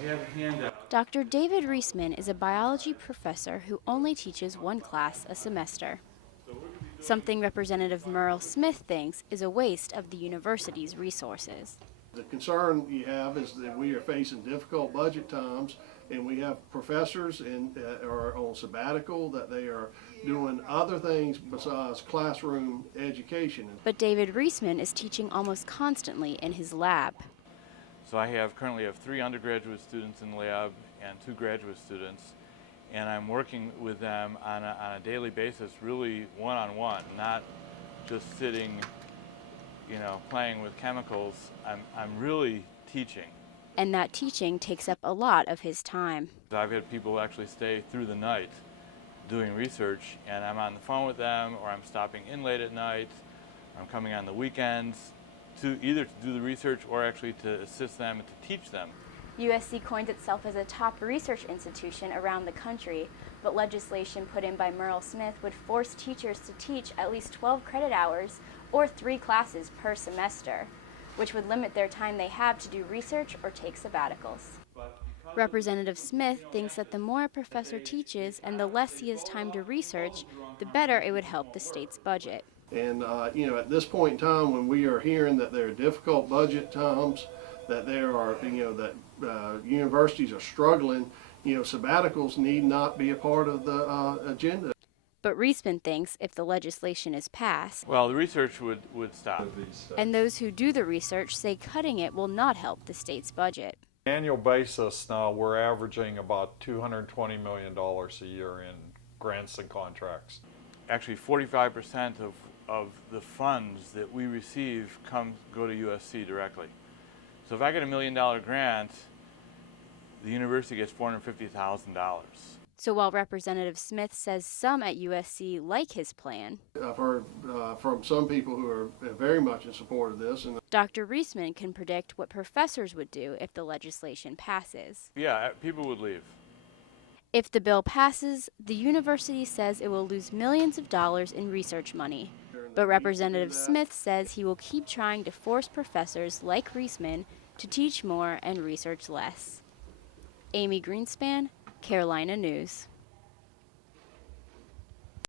I have a handout. Dr. David Reisman is a biology professor who only teaches one class a semester. Something Representative Merle Smith thinks is a waste of the university's resources. The concern you have is that we are facing difficult budget times, and we have professors are on sabbatical, that they are doing other things besides classroom education. But David Reisman is teaching almost constantly in his lab. So I currently have 3 undergraduate students in the lab and 2 graduate students, and I'm working with them on a daily basis, really one-on-one, not just sitting, playing with chemicals. I'm really teaching. And that teaching takes up a lot of his time. I've had people actually stay through the night doing research, and I'm on the phone with them, or I'm stopping in late at night, or I'm coming on the weekends to either to do the research or actually to assist them and to teach them. USC coins itself as a top research institution around the country, but legislation put in by Merle Smith would force teachers to teach at least 12 credit hours or 3 classes per semester, which would limit their time they have to do research or take sabbaticals. Representative Smith thinks that the more a professor teaches and the less he has time to research, the better it would help the state's budget. And at this point in time, when we are hearing that there are difficult budget times, that there are, that universities are struggling, sabbaticals need not be a part of the agenda. But Reisman thinks if the legislation is passed, well, the research would stop. And those who do the research say cutting it will not help the state's budget. Annual basis now, we're averaging about $220 million a year in grants and contracts. Actually, 45% of the funds that we receive go to USC directly. So if I get $1 million grant, the university gets $450,000. So while Representative Smith says some at USC like his plan, I've heard from some people who are very much in support of this. And Dr. Reisman can predict what professors would do if the legislation passes. Yeah, people would leave. If the bill passes, the university says it will lose millions of dollars in research money. But Representative Smith says he will keep trying to force professors like Reisman to teach more and research less. Amy Greenspan, Carolina News.